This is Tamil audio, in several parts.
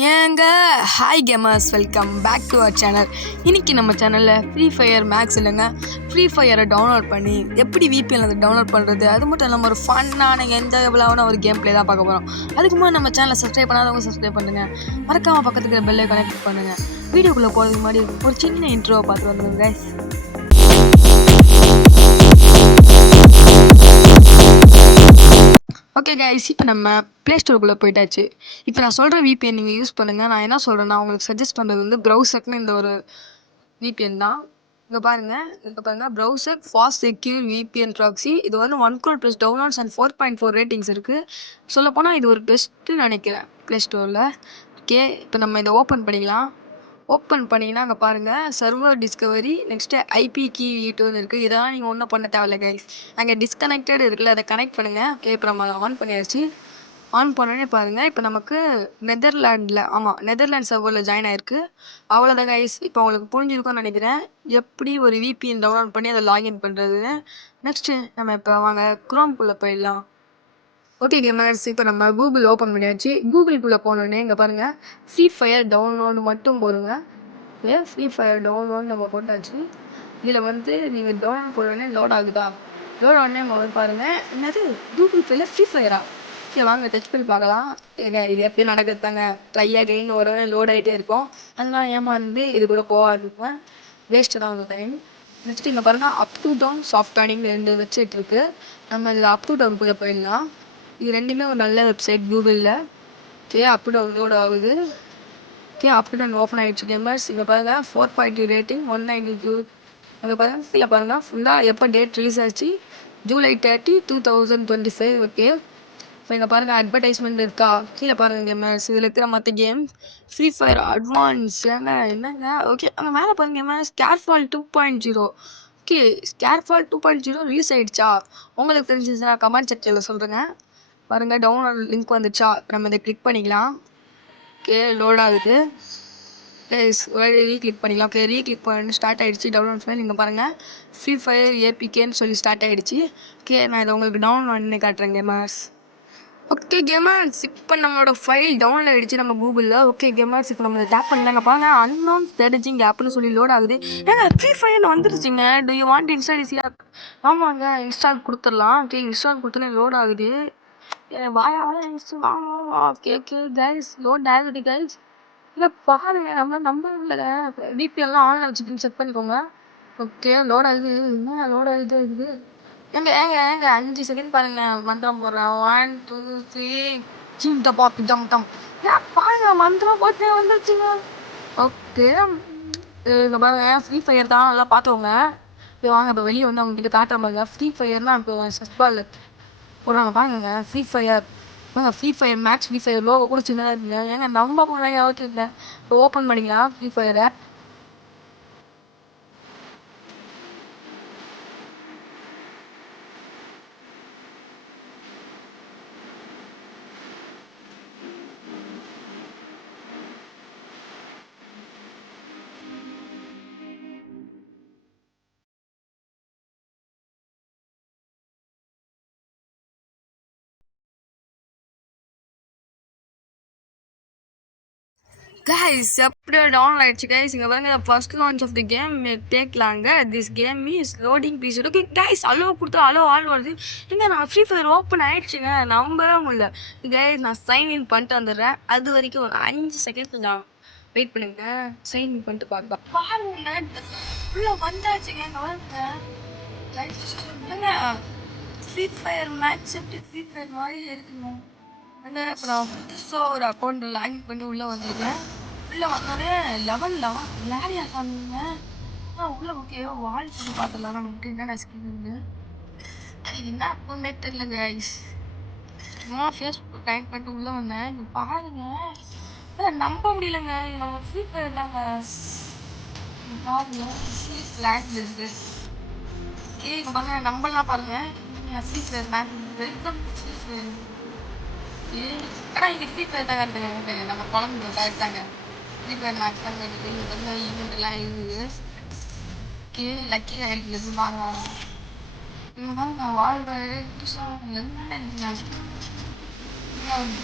ஏங்க hi gamers, welcome back to our channel. இன்றைக்கி நம்ம சேனலில் ஃப்ரீ ஃபயர் மேக்ஸ் இல்லைங்க, ஃப்ரீ ஃபயரை டவுன்லோட் பண்ணி எப்படி விபிஎன் அதை டவுன்லோட் பண்ணுறது, அது மட்டும் இல்லாமல் ஒரு ஃபன்னான என்ஜாயபிளான ஒரு கேம் ப்ளே தான் பார்க்க போகிறோம். அதுக்கு முன்னாடி நம்ம சேனலை சப்ஸ்கிரைப் பண்ணாதவங்க சப்ஸ்கிரைப் பண்ணுங்கள், மறக்காமல் பக்கத்துக்கு பெல்லை கனெக்ட் பண்ணுங்கள். வீடியோக்குள்ளே போகிறதுக்கு முன்னாடி ஒரு சின்ன இன்ட்ரோவை பார்த்து வந்துடுங்க கைஸ். ஓகே கைஸ், இப்போ நம்ம ப்ளே ஸ்டோருக்குள்ளே போயிட்டாச்சு. இப்போ நான் சொல்கிற விபிஎன் நீங்கள் யூஸ் பண்ணுங்கள். நான் என்ன சொல்கிறேன்னா, உங்களுக்கு சஜஸ்ட் பண்ணுறது வந்து ப்ரௌசர்னு இந்த ஒரு விபிஎன் தான். இங்கே பாருங்கள் browser fast secure VPN proxy. இது வந்து 1 crore+ டவுன்லோட்ஸ் அண்ட் 4.4 ரேட்டிங்ஸ் இருக்குது. சொல்லப்போனால் இது ஒரு பெஸ்ட்டுன்னு நினைக்கிறேன் ப்ளே ஸ்டோரில். ஓகே, இப்போ நம்ம இதை ஓப்பன் பண்ணிக்கலாம். ஓப்பன் பண்ணிங்கன்னா அங்கே பாருங்கள் server discovery, next IP key V2ன்னு இருக்குது. இதெல்லாம் நீங்கள் ஒன்றும் பண்ண தேவையில்ல கைஸ். அங்கே டிஸ்கனெக்டட் இருக்குல்ல, அதை கனெக்ட் பண்ணுங்கள். ஓகே, இப்போ நம்ம ஆன் பண்ணியாச்சு. ஆன் பண்ணோடனே பாருங்கள் இப்போ நமக்கு நெதர்லாண்ட் சர்வரில் ஜாயின் ஆயிருக்கு. அவ்வளோதான் கைஸ். இப்போ உங்களுக்கு புரிஞ்சிருக்கும்னு நினைக்கிறேன் எப்படி ஒரு விபிஎன் டவுன்லோட் பண்ணி அதை லாகின் பண்ணுறதுன்னு. நெக்ஸ்ட்டு நம்ம இப்போ வாங்க குரோம்குள்ளே போயிடலாம். ஓகே கேமர்ஸ், இப்போ நம்ம கூகுள் ஓப்பன் பண்ணியாச்சு. கூகுளுக்குள்ளே போனோடனே இங்கே பாருங்கள் ஃப்ரீ ஃபயர் டவுன்லோடு மட்டும் போடுங்க. ஃப்ரீ ஃபயர் டவுன்லோடு நம்ம போட்டாச்சு. இதில் வந்து நீங்கள் டவுன்லோட் போடுறோடனே லோட் ஆகுதா, லோட் ஆனே உங்களுக்கு பாருங்கள் என்னது கூகுள் ப்ளேயில் ஃப்ரீ ஃபயரா. சரி வாங்க டச் பண்ணி பார்க்கலாம். ஏங்க இது எப்படி நடக்குதுதாங்க, ட்ரையாக கெயின் ஒரு லோட் ஆகிட்டே இருக்கும். அதெல்லாம் ஏமாந்து இது கூட போகாதுப்பேன், வேஸ்ட்டு தான் அந்த டைம். நெக்ஸ்ட்டு இங்கே பாருங்கள் up to down soft banning 2 website இருக்குது. நம்ம இதில் அப் டு டவுன் கூட போயிடலாம். இது ரெண்டுமே ஒரு நல்ல வெப்சைட் கூகுளில். Okay, up to down load ஆகுது. Okay, up to down open ஆகிடுச்சு கேமர்ஸ். இங்கே பாருங்கள் 4.2 ரேட்டிங் 192. அங்கே பாருங்கள் கீழே பாருங்கள் ஃபுல்லாக எப்போ டேட் ரிலீஸ் ஆச்சு, July 30, 2025. ஓகே, இப்போ இங்கே பாருங்கள் அட்வர்டைஸ்மெண்ட் இருக்கா, கீழே பாருங்கள் கேமர்ஸ். இதில் இருக்கிற மற்ற கேம் ஃப்ரீ ஃபயர் அட்வான்ஸ் என்னங்க. ஓகே, அங்கே மேலே பாருங்கள் கேமர்ஸ் ஸ்கேர்ஃபால் 2.0. ஓகே, ஸ்கேர்ஃபால் 2.0 ரிலீஸ் ஆகிடுச்சா? உங்களுக்கு தெரிஞ்சிச்சுன்னா கமெண்ட் செக்ஷனில் சொல்கிறேங்க. பாருங்கள் டவுன்லோட் லிங்க் வந்துச்சா, நம்ம இதை கிளிக் பண்ணிக்கலாம். ஓகே, லோட் ஆகுது. ரீக்ளிக் பண்ணிக்கலாம். ஓகே, ரீக்ளிக் பண்ணி ஸ்டார்ட் ஆகிடுச்சு டவுன்லோட் ஃபைல். நீங்கள் பாருங்கள் ஃப்ரீ ஃபயர் ஏபிகேன்னு சொல்லி ஸ்டார்ட் ஆகிடுச்சு. ஓகே, நான் இதை உங்களுக்கு டவுன்லோட் பண்ணி காட்டுறேன் கேமர்ஸ். ஓகே கேமர்ஸ், இப்போ நம்மளோட ஃபைல் டவுன்லோட் ஆகிடுச்சு நம்ம கூகுளில். ஓகே கேமர்ஸ், இப்போ நம்ம டேப் பண்ணலாங்க. பாருங்கள் அன்னோன் ஸ்ட்ராட்டஜிங் ஆப்னு சொல்லி லோட் ஆகுது. ஏங்க ஃப்ரீ ஃபயர்னு வந்துருச்சுங்க. Do you want install is app? ஆமாங்க, இன்ஸ்டால் கொடுத்துடலாம். ஓகே, இன்ஸ்டால் கொடுத்தோன்னே லோட் ஆகுது. வாயால் install. Okay okay guys, load ஆகுது கைஸ். இல்லை பாருங்க, நம்ம நம்பர் இல்லை, விபிஎன்லாம் ஆன்லைன் வச்சுட்டு செக் பண்ணிக்கோங்க. ஓகே, லோட் ஆகுது. என்ன லோட் ஆகுது இது? ஏங்க ஏங்க ஏங்க 5 செகண்ட் பாருங்க, மந்திரம் போடுறேன். 1 2 3 சிம் டப்பா பிடம் டம். பாருங்க மந்திரம் போட்டு வந்துருச்சுங்க. ஓகே, இங்கே பாருங்க ஃப்ரீ ஃபயர் தான், நல்லா பார்த்துக்கோங்க. இப்போ வாங்க இப்போ வெளியே வந்து அவங்க கிட்ட காட்டுற மாதிரி ஃப்ரீ ஃபயர்னால் இப்போ சஸ்பால் போடுறாங்க பாருங்க. Free Fire Free Fire Max, Free Fire logo கூட சின்னதாக இருக்குங்க. ஏங்க நம்ப போகிறாங்க. ஓகே இல்லை, இப்போ ஓப்பன் பண்ணிக்கலாம் ஃப்ரீ ஃபயரை. கைஸ் அப்படியே டவுன்லோட் ஆயிடுச்சு கைஸ். இங்கே பாருங்க first launch of the game take longer, this game is loading peace. Okay guys, allow கொடுத்தா அலோ ஆல் வருது. இங்கே நான் ஃப்ரீ ஃபயர் ஓப்பன் ஆயிடுச்சுங்க, நம்பவே முடியல கைஸ். நான் சைன்இன் பண்ணிட்டு வந்துடுறேன். அது வரைக்கும் ஒரு 5 செகண்ட் நான் வெயிட் பண்ணுங்க. சைன்இன் பண்ணிட்டு பார்க்கலாம். பாருங்க உள்ள வந்தாச்சுங்க. ஃப்ரீ ஃபயர் மேட்ச் எப்படி ஃப்ரீ ஃபயர் மாதிரி இருக்குங்க. இப்போ நான் புதுசாக ஒரு அக்கௌண்ட் லாகின் பண்ணி உள்ளே வந்திருக்கேன். உள்ளே வந்தோடனே லெவல் விளையாடியா காணுங்க. உள்ளே ஓகே வால் பண்ணி பார்த்துடலாம் நமக்கு என்னென்ன ஸ்கின்னு. என்ன அக்கௌண்ட்டே தெரியல கைஸ். சும்மா ஃபேஸ்புக் டைப் பண்ணிட்டு உள்ளே வந்தேன். இங்கே பாருங்க, நம்ப முடியலங்க. நம்ம ஃப்ரீ ஃபயர் தாங்க. பாருங்க ஃப்ளாக் இருக்குது. ஓகே, இங்கே பாருங்க நம்பலாம் பாருங்க. Free fire map welcome free fire. ஆனால் இங்கே ஃப்ரீ ஃபயர் தாங்க இருக்காங்க. நம்ம குழம்பு கரெக்டாங்க ஃப்ரீ ஃபயர் மேக்ஸ் தான் இருக்குது. இங்கே வந்து ஈவெண்ட்லாம் இருக்குது. ஓகே, லக்கி இருக்குது. வாங்க நான் வாழ்கிறேன் புதுசாக என்ன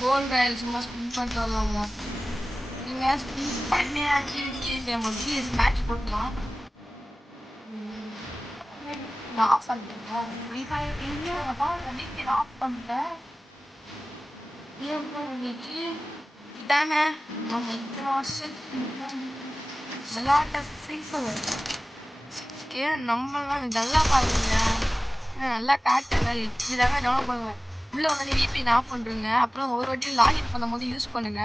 கோல்டு ராயல் சும்மா ஸ்பின் பண்ணிட்டு வரலாமா. நீங்கள் பண்ணியாச்சு நம்ம பிஎஸ் மேட்ச் போட்டலாம். நான் ஆஃப் பண்ணிட்டேன். ஆஃப் பண்ணிட்டேன். இதாங்க நம்ம இத்தனை வருஷம் விளையாட்ட ஃப்ரீ ஃபயர். நம்மளாம் நல்லா பாருங்க, நல்லா காட்டுங்க. இப்படி தாங்க டவுன்லோட் பண்ணுவேன். உள்ளே வந்து VPN ஆஃப் பண்ணுறேங்க. அப்புறம் ஒரு வாட்டி லாகின் பண்ணும்போது யூஸ் பண்ணுங்க,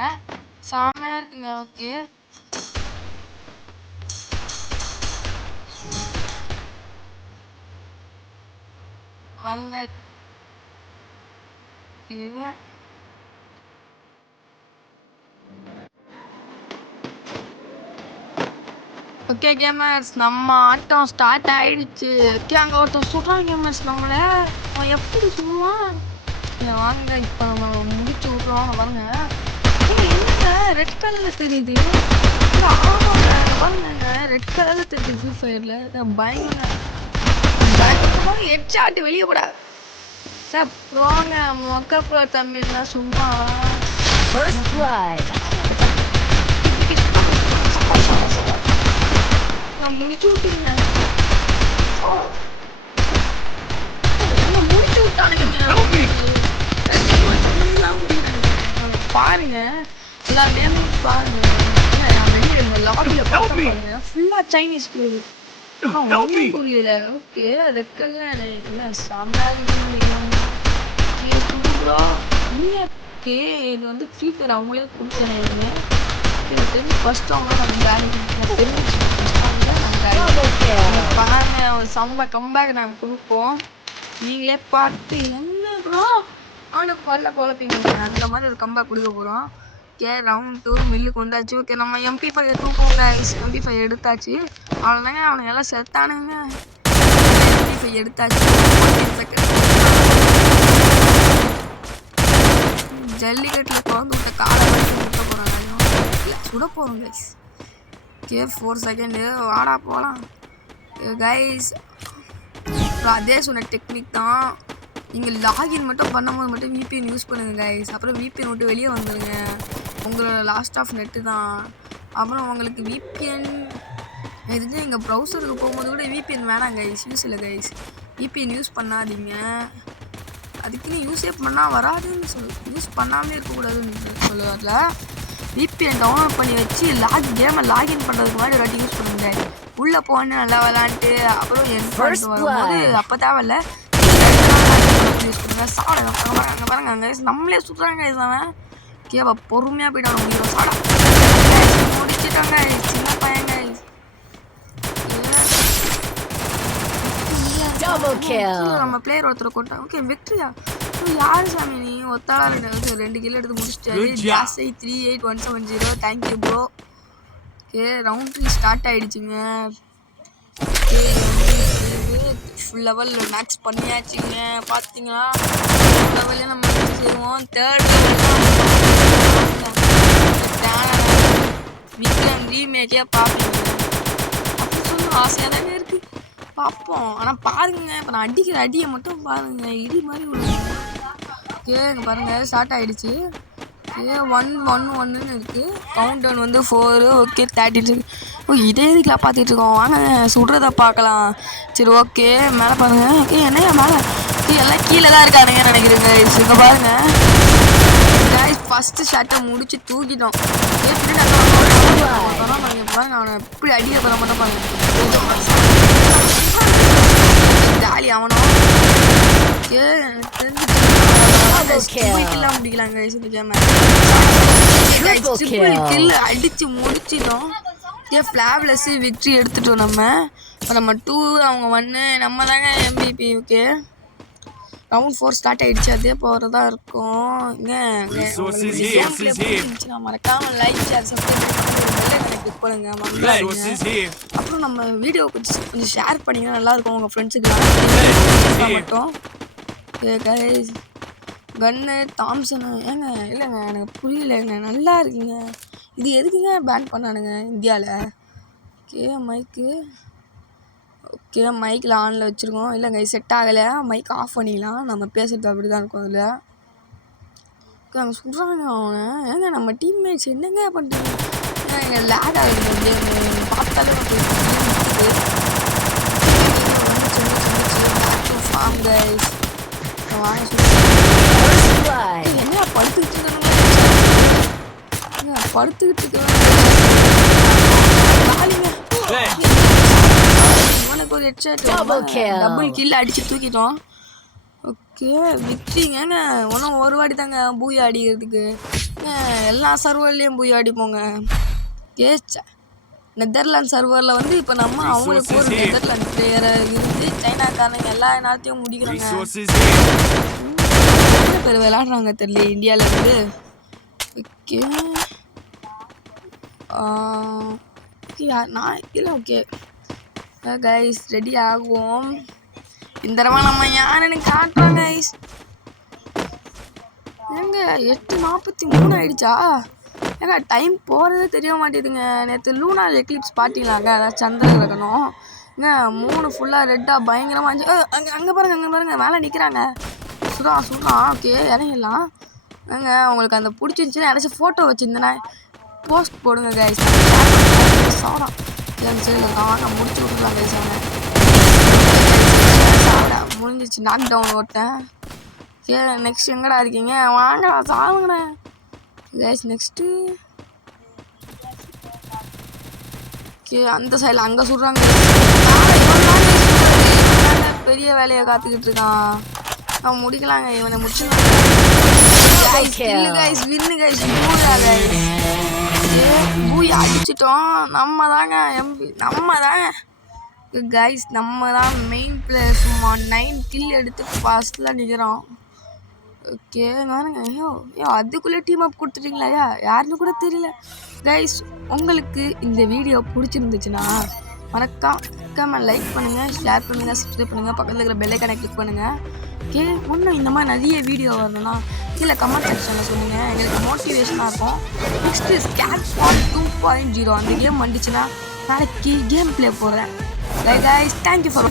செமையாக இருக்குங்க. ஓகே வாங்க. ஓகே கேமர்ஸ், நம்ம ஆட்டம் ஸ்டார்ட் ஆயிடுச்சு. ஓகே அங்கே ஒருத்தன் சொல்கிறான் கேமர்ஸ் நம்மளை. அவன் எப்படி சொல்லுவான்? வாங்க இப்போ நம்ம முடிச்சு விட்றோம். பாருங்க என்ன ரெட் கலரில் தெரியுது. ஆமாங்க பாருங்க, ரெட் கலரில் தெரியுது ஃப்ரீ ஃபயரில். பயங்கர ஹெட் ஷாட் வெளியே போட சார் போங்க. மொக்க தம்பினா சும்மா முடிச்சு விட்டீங்க. முடிச்சு விட்டானுங்க பாருங்க. எல்லா டேமேஜ் பாருங்க. லாபியில் பார்த்தா பாருங்க ஃபுல்லாக சைனீஸ் பிளேயர். புரியல. ஓகே ரெக்கெல்லாம் இல்லை சாம்பிளாக்கே இது வந்து ஃப்ரீ ஃபயர் அவங்களே கொடுத்தேன். எனக்கு தெரிஞ்சு ஃபர்ஸ்ட் அவங்க நம்ம தெரிஞ்சு பாருங்க ஒரு கம்பேக் நாங்கள் கொடுப்போம். நீங்களே பார்த்து என்ன ப்ரோ அவனுக்கு கொல்ல குழப்பீங்க. அந்த மாதிரி ஒரு கம்பேக் கொடுக்க போகிறோம். ஓகே ரவுண்ட் 2 மில்லுக்கு வந்தாச்சு. ஓகே நம்ம MP5 தூக்குவோங்க. MP5 எடுத்தாச்சு. அவ்வளோதாங்க, அவனுங்க எல்லாம் செத்தானுங்க. MP5 எடுத்தாச்சு. ஜல்லிக்கட்டில் குழந்தை விட்ட காலை விட்ட போகிறாங்க, சுட போகிறோம் கைஸ். ஓகே 4 செகண்டு வாடா போகலாம் கைஸ். அதே சொன்ன டெக்னிக் தான். நீங்கள் லாகின் மட்டும் பண்ணும்போது மட்டும் VPN யூஸ் பண்ணுங்கள் கைஸ். அப்புறம் VPN விட்டு வெளியே வந்துடுங்க. உங்களோட லாஸ்ட் ஆஃப் நெட்டு தான். அப்புறம் உங்களுக்கு VPN இது எங்கள் ப்ரௌசருக்கு போகும்போது கூட VPN வேணாம் கைஸ், யூஸ் இல்லை கைஸ். VPN யூஸ் பண்ணாதீங்க. அதுக்குன்னு யூஸே பண்ணால் வராதுன்னு யூஸ் பண்ணாமலே இருக்கக்கூடாதுன்னு சொல்லுவார்ல. VPN டவுன்லோட் பண்ணி வச்சு கேமை லாகின் பண்ணுறதுக்கு மாதிரி ஒரு வாட்டி யூஸ் பண்ணுங்க. உள்ளே போன்னு நல்லா விளாண்டுட்டு அப்புறம் வரும்போது அப்போ தேவையில்ல யூஸ் பண்ணுங்க. சாப்பிட அங்கே பாருங்க அங்கே நம்மளே சுற்றுறாங்க. அவன் கேவா பொறுமையாக போயிட்டு முடியும். சாடா முடிச்சுட்டாங்க சின்ன பையங்க. நம்ம பிளேயர் ஒருத்தர் கொட்டா. ஓகே விக்டரியா யாரு சாமி நீ? ஒத்தாளா 2 கிலோ எடுத்து முடிச்சிட்டாரு. ஜாஸை 38170. Thank you bro. Okay round 3 start ஆகிடுச்சுங்க. ஃபுல் லெவல் மேக்ஸ் பண்ணியாச்சுங்க. பார்த்தீங்களா லெவலே நம்ம செய்வோம். 3rd விக்ரம் ரீமேக்கே பார்ப்பீங்க அப்படி சொல்லுவோம். ஆசையாக தானே இருக்குது, பார்ப்போம். ஆனால் பாருங்க இப்போ நான் அடிக்கிற அடியை மட்டும் பாருங்க, இடி மாதிரி விழுங்க. ஓகே இங்கே பாருங்கள் ஸ்டார்ட் ஆகிடுச்சு. ஓகே 1-1-1ன்னு இருக்குது. கவுண்ட் டவுன் வந்து 4. ஓகே 30. ஓ இதே இதுக்கெலாம் பார்த்துட்ருக்கோம். வாங்க சுடுறத பார்க்கலாம். சரி ஓகே மேலே பாருங்கள். ஓகே என்னையா மேலே எல்லாம் கீழே தான் இருக்கானுங்க நினைக்கிறேங்க. இங்கே பாருங்கள் ஃபஸ்ட்டு ஷாட்டை முடிச்சு தூக்கிட்டோம். பாருங்க அவனை எப்படி அடிக்க போகிற மட்டும் பாருங்க. ஜாலி அவனும். ஓகே முடிக்கலாங்க அடிச்சு முடிச்சிட்டோம். ஃபிளாப்லெஸ் விக்ட்ரி எடுத்துட்டோம். நம்ம இப்போ நம்ம 2 அவங்க 1 நம்ம தாங்க MVP. ஓகே ரவுண்ட் 4 ஸ்டார்ட் ஆகிடுச்சு. அதே போகிறதா இருக்கும். மறக்காம லைக் ஷேர் சப்ஸ்கிரைப் கிளிக் பண்ணுங்க. அப்புறம் நம்ம வீடியோ கொஞ்சம் ஷேர் பண்ணிங்கன்னா நல்லாயிருக்கும் உங்கள் ஃப்ரெண்ட்ஸுக்கு மட்டும். ஓகே கைஸ் கன்னு தாம்சனு ஏங்க இல்லைங்க எனக்கு புரியலைங்க. நல்லா இருக்குங்க. இது எதுக்குங்க பேன் பண்ணானுங்க இந்தியாவில்? ஓகே மைக்கு ஓகே மைக்கில் ஆனில் வச்சுருக்கோம். இல்லைங்க செட் ஆகலை, மைக் ஆஃப் பண்ணிக்கலாம். நம்ம பேசுகிறது அப்படி தான் இருக்கும் அதில். ஓகே அங்கே சொல்கிறாங்க அவனை. ஏங்க நம்ம டீம்மேட்ஸ் என்னங்க பண்ணுறீங்க? எங்கள் லேட் ஆகுது கேமு பார்த்தாலே என்ன படுத்துக்கிட்டு இவனுக்கு ஒரு ஹெட்ஷாட் டபுள் கில் அடிச்சு தூக்கிட்டோம். ஓகே விக்ரிங்க ஒன்றும் ஒரு வாடி தாங்க பூயா அடிக்கிறதுக்கு. எல்லா சர்வர்லேயும் பூயா அடிப்போங்க. ஏச்சா நெதர்லாந்து சர்வரில் வந்து இப்போ நம்ம அவங்களுக்கு ஒரு நெதர்லாந்து பிளேயரை இருந்து சைனாக்காரங்க எல்லா நேரத்தையும் முடிக்கிறாங்க. எத்தனை பேர் விளையாடுறாங்க தெரியல இந்தியாவிலேருந்து. ஓகே நான் இல்லை. ஓகே கைஸ் ரெடி ஆகுவோம். இந்த தடவை நம்ம யாருன்னு காட்டுறோம் கைஸ். ஏங்க 8:43 ஆயிடுச்சா? ஏங்க டைம் போகிறதே தெரிய மாட்டேதுங்க. நேற்று லூனார் எக்லிப்ஸ் பார்த்தீங்களாங்க? அதாவது சந்திர கிரகணம். 3 ஃபுல்லாக ரெட்டாக பயங்கரமாக இருந்துச்சு. அங்கே பாருங்கள் மேலே நிற்கிறாங்க. சுடா ஓகே இறங்கிடலாம். உங்களுக்கு அந்த பிடிச்சிருந்துச்சுன்னா யாராச்சும் ஃபோட்டோ வச்சுருந்தேன்னா போஸ்ட் போடுங்க கைஸ். சாப்பிடா சரி வாங்க முடிச்சு விட்டுலாம் கைஸ். சாப்பிடா முடிஞ்சிச்சு. நாக் டவுன் ஓட்டேன். ஓகே நெக்ஸ்ட் எங்கடா இருக்கீங்க? வாங்கடா சாவுங்கண்ணே கைஸ். நெக்ஸ்ட்டு ஓகே அந்த சைடில் அங்கே சுடுறாங்க. பெரிய வேலையை காத்துக்கிட்டு இருக்கான். அவன் முடிக்கலாங்க. இவனை முடிச்சுக்கலாம். பூயா அடிச்சிட்டோம். நம்ம தாங்க கைஸ். நம்ம தான் மெயின் பிளேயர். சும்மா 9 கில் எடுத்து ஃபர்ஸ்ட்ல நிற்கிறோம். ஓகே நானுங்க ஐயோ அதுக்குள்ளே டீம் அப் கொடுத்துட்டீங்களா? யாருன்னு கூட தெரியல கைஸ். உங்களுக்கு இந்த வீடியோ பிடிச்சிருந்துச்சுன்னா மறக்காம லைக் பண்ணுங்கள், ஷேர் பண்ணுங்கள், சப்ஸ்கிரைப் பண்ணுங்கள், பக்கத்தில் இருக்கிற பெல் ஐகானை கிளிக் பண்ணுங்கள். ஓகே இன்னும் இந்த மாதிரி நிறைய வீடியோ வரணும்னா கீழே கமெண்ட் செக்ஷனில் சொல்லுங்கள். எங்களுக்கு மோட்டிவேஷனாக இருக்கும். நெக்ஸ்ட்டு ஸ்கேட்பாட் 2.0 அந்த கேம் வந்துச்சுன்னா நாளைக்கு கேம் ப்ளே போடுறேன். Guys thank you for